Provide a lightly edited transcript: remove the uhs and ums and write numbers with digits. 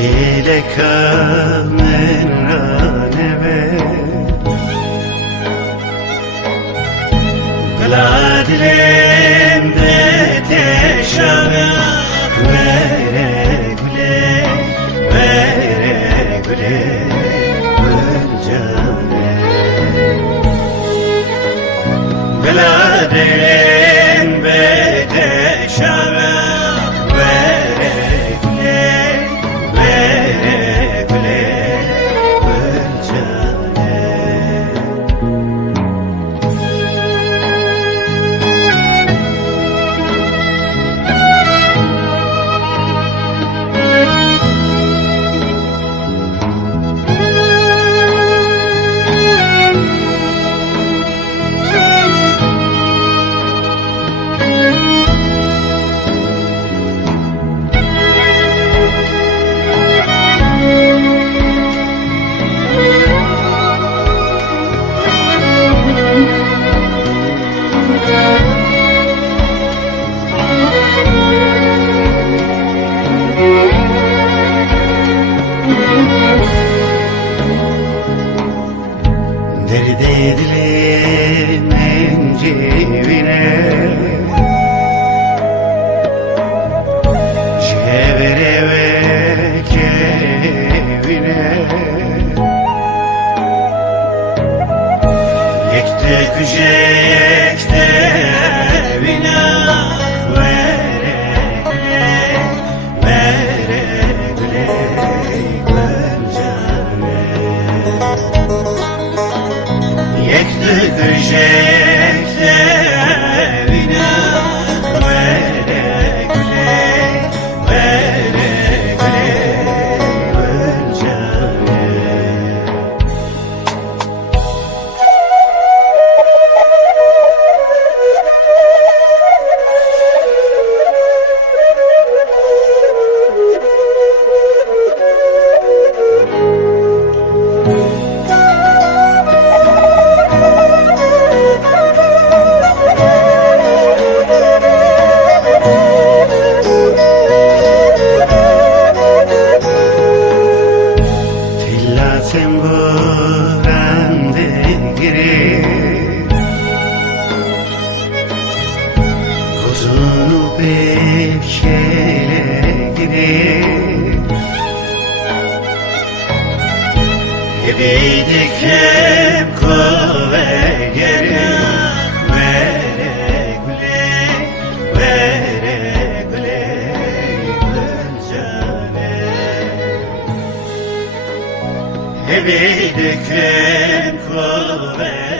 Çilek amenraneme Gladilem de teşave Vere güle, vere güle Gülcane Gladilem de teşave Vere güle, vere güle Gülcane Derde edilenin cebine Cevere ve kevine Yekte küce yekte bina Vere güle, vere güle Gülcane Yekte küce yekte bina Vere güle, vere güle Gülcane Sen burande girip Kuzunu bekşele girip Ebeydik hep kove gerek Vere güle, vere güle Gülcane Ebeydik hep kuvvet